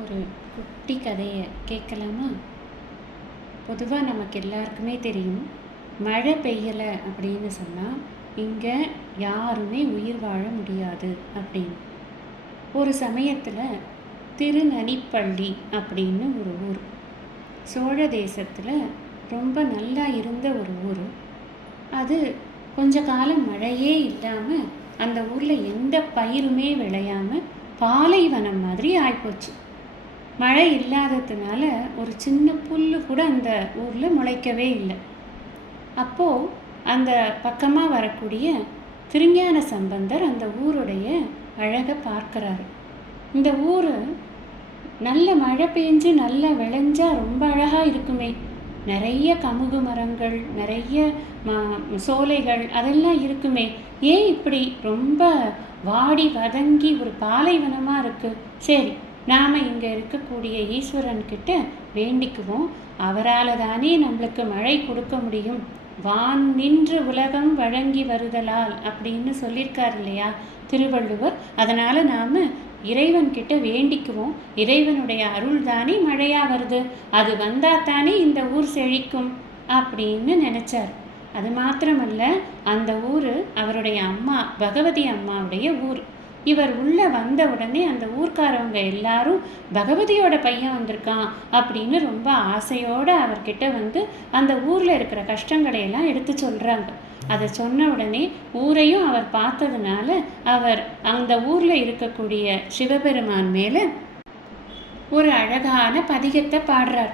ஒரு குட்டி கதையை கேட்கலாமா? பொதுவாக நமக்கு எல்லாருக்குமே தெரியும் மழை பெய்யலை அப்படின்னு சொன்னால் இங்கே யாருமே உயிர் வாழ முடியாது அப்படின்னு. ஒரு சமயத்தில் திருநனிப்பள்ளி அப்படின்னு ஒரு ஊர் சோழ தேசத்தில் ரொம்ப நல்லா இருந்த ஒரு ஊர். அது கொஞ்ச காலம் மழையே இல்லாமல் அந்த ஊரில் எந்த பயிருமே விளையாமல் பாலைவனம் மாதிரி ஆகிப்போச்சு மழை இல்லாததுனால ஒரு சின்ன புல் கூட அந்த ஊரில் முளைக்கவே இல்லை. அப்போது அந்த பக்கமாக வரக்கூடிய திருஞான சம்பந்தர் அந்த ஊருடைய அழகை பார்க்குறாரு. இந்த ஊர் நல்ல மழை பெஞ்சு நல்லா விளைஞ்சா ரொம்ப அழகாக இருக்குமே. நிறைய கமுகு மரங்கள் நிறைய ம சோலைகள் அதெல்லாம் இருக்குமே. ஏன் இப்படி ரொம்ப வாடி வதங்கி ஒரு பாலைவனமாக இருக்குது சரி நாம் இங்கே இருக்கக்கூடிய ஈஸ்வரன்கிட்ட வேண்டிக்குவோம். அவரால் தானே நம்மளுக்கு மழை கொடுக்க முடியும். வான் நின்று உலகம் வழங்கி வருதலால் அப்படின்னு சொல்லியிருக்கார் இல்லையா திருவள்ளுவர். அதனால் நாம் இறைவன்கிட்ட வேண்டிக்குவோம். இறைவனுடைய அருள் தானே மழையாக வருது. அது வந்தால் தானே இந்த ஊர் செழிக்கும் அப்படின்னு நினச்சார். அது மாத்திரமல்ல அந்த ஊர் அவருடைய அம்மா பகவதி அம்மாவுடைய ஊர். இவர் உள்ளே வந்த உடனே அந்த ஊர்க்காரவங்க எல்லாரும் பகவதியோட பையன் வந்திருக்கான் அப்படின்னு ரொம்ப ஆசையோடு அவர்கிட்ட வந்து அந்த ஊரில் இருக்கிற கஷ்டங்களை எல்லாம் எடுத்து சொல்கிறாங்க அதை சொன்ன உடனே ஊரையும் அவர் பார்த்ததுனால அவர் அந்த ஊரில் இருக்கக்கூடிய சிவபெருமான் மேலே ஒரு அழகான பதிகத்தை பாடுறார்.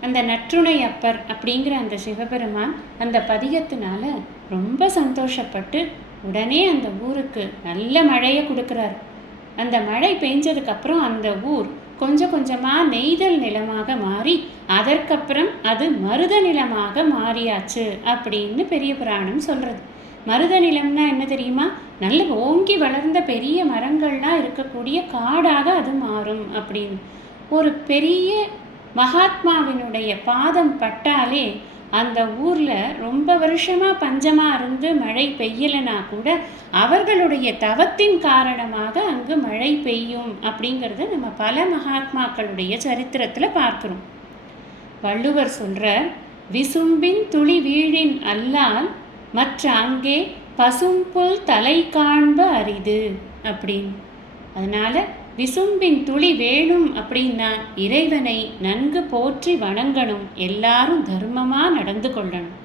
அந்த நற்றுணை அப்பர் அப்படிங்கிற அந்த சிவபெருமான் அந்த பதிகத்தினால ரொம்ப சந்தோஷப்பட்டு உடனே அந்த ஊருக்கு நல்ல மழையை கொடுக்குறாரு. அந்த மழை பெஞ்சதுக்கப்புறம் அந்த ஊர் கொஞ்சம் கொஞ்சமாக நெய்தல் நிலமாக மாறி அதற்கப்புறம் அது மருத நிலமாக மாறியாச்சு அப்படின்னு பெரிய புராணம் சொல்கிறது மருத நிலம்னா என்ன தெரியுமா? நல்ல ஓங்கி வளர்ந்த பெரிய மரங்கள்லாம் இருக்கக்கூடிய காடாக அது மாறும் அப்படின்னு. ஒரு பெரிய மகாத்மாவினுடைய பாதம் பட்டாலே அந்த ஊரில் ரொம்ப வருஷமாக பஞ்சமாக இருந்து மழை பெய்யலைனா கூட அவர்களுடைய தவத்தின் காரணமாக அங்கு மழை பெய்யும் அப்படிங்கிறத நம்ம பல மகாத்மாக்களுடைய சரித்திரத்தில் பார்க்குறோம். வள்ளுவர் சொல்கிற விசும்பின் துளி வீழின் அல்லால் மற்ற அங்கே பசும்புல் தலை காண்ப அரிது அப்படின்னு. அதனால் விசும்பின் துளி வேணும் அப்படின்னா இறைவனை நன்கு போற்றி வணங்கணும். எல்லாரும் தர்மமாக நடந்து கொள்ளணும்.